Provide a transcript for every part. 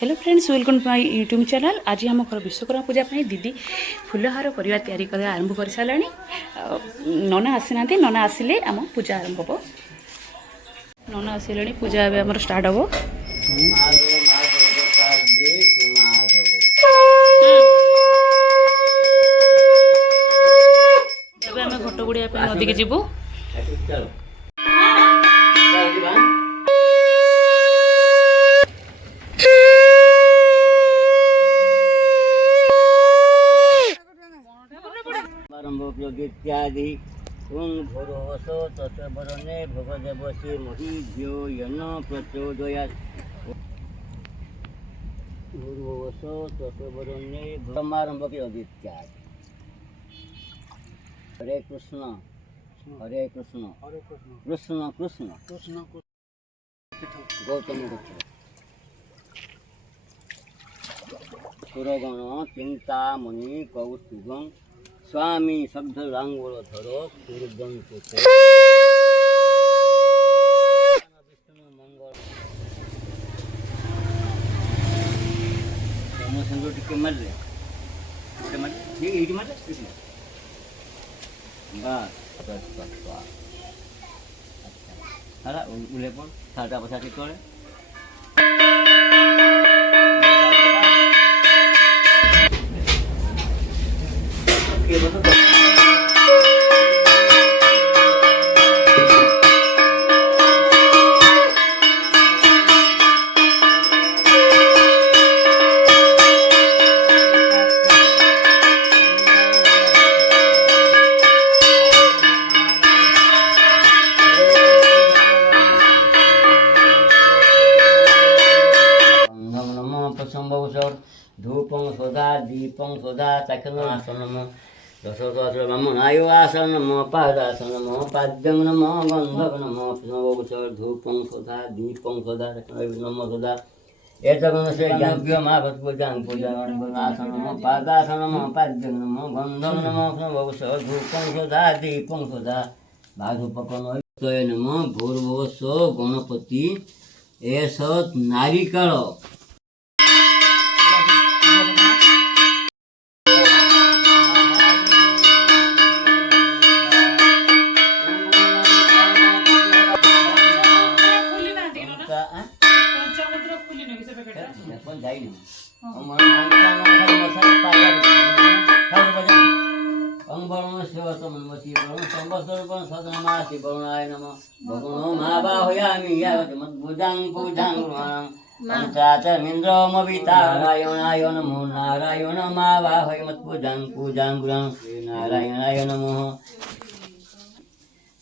Hello friends, welcome to my YouTube channel. आज आम घर विश्वकर्मा पूजा दीदी फुलहार करवा तैयारी कर आरंभ कर सारा। नना आसी ना, नना आसिले आम पूजा आरंभ हम। नना आसिले पूजा आम स्टार्ट हम। आम घट गुड़िया नदी के जीवु। इत्यादि ओं भूर्भुवस्सु तस्य वरणे भगदेवस्य महि धियो यन्न प्रचोदयात्। भूर्भुवस्सु तस्य वरणे ब्रह्मारंभ के इत्यादि। हरे कृष्ण हरे कृष्ण कृष्ण कृष्ण कृष्ण गौतम सुरगण चिंतामणि कौस्तुभं स्वामी शब्द लांगोल धरो सूर्यवंशे विष्णु मंगल सोम संग टिके मरले ये मरले कृष्ण बस अच्छा हला उले पण साटा पछाटी करे के बस धूपं सदा दीपं सदा तकनासन नमो दशोदर नमो नायो आसन नमो पादासन नमो पाद्यं नमो गंधक नमो नवोचर धूपं सदा दीपं सदा नमो सदा एतगुण से यज्ञ महाभत पूजां आसन नमो पादासन नमो पाद्यं नमो गंधक नमो नवोचर धूपं सदा दीपं सदा भागपकन तय नमो भूर्भुवस्सु गणपति एष नारिकल नारायणाय नमो नारायण मावाहय मत्पूजां पूजां गुरुं नारायणाय नमो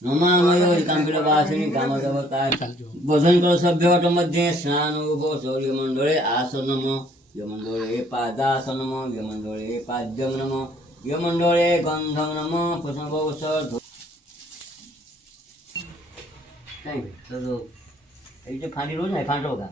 नमामयोरिकाम्बिलवासिनी कामदेवताय बोधन करो सभ्यवट मध्ये स्नान उभो सौर्यमंडले आसन नमो यमंडले पादासन नमो यमंडले पाद्यं नमो यमंडले गंधं नमो पुष्पवसर थैंक यू तो এই যে ফাঁড়ি রোজ নাই ফাঁড় হোগা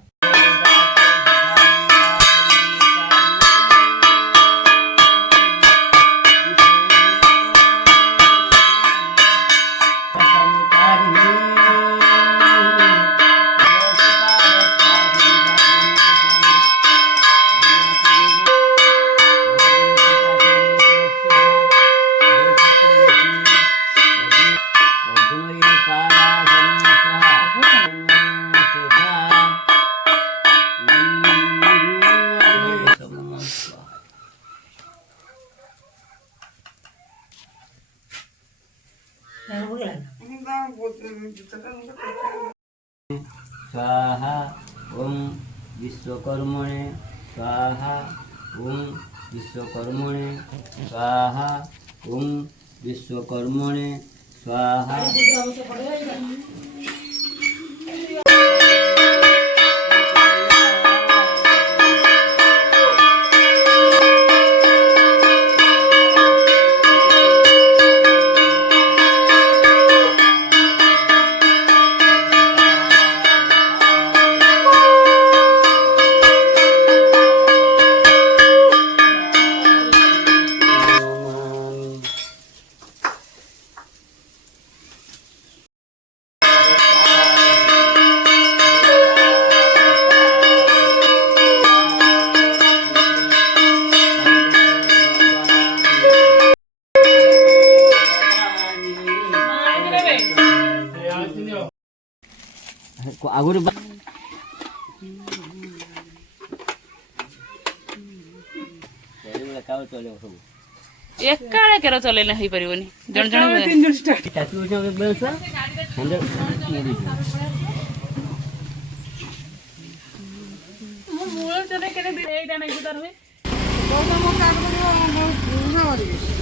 स्वाहा ओम विश्वकर्मणे स्वाहा ओम विश्वकर्मणे स्वाहा ओम विश्वकर्मणे स्वाहा ଆଗରୁ ଚଳିବ ସବୁ ଏକା କେର ଚଲେଇଲେ ହେଇପାରିବନି ଜଣେ ଜଣେ ଟାଟୁ ବେଳସା ମୁଁ ମୂଳ ଚଲେ କେନେ ଏଇଟା ନାଇଁ ତାର ହୁଏ ବହୁତ ମୋ କାମ କରିବ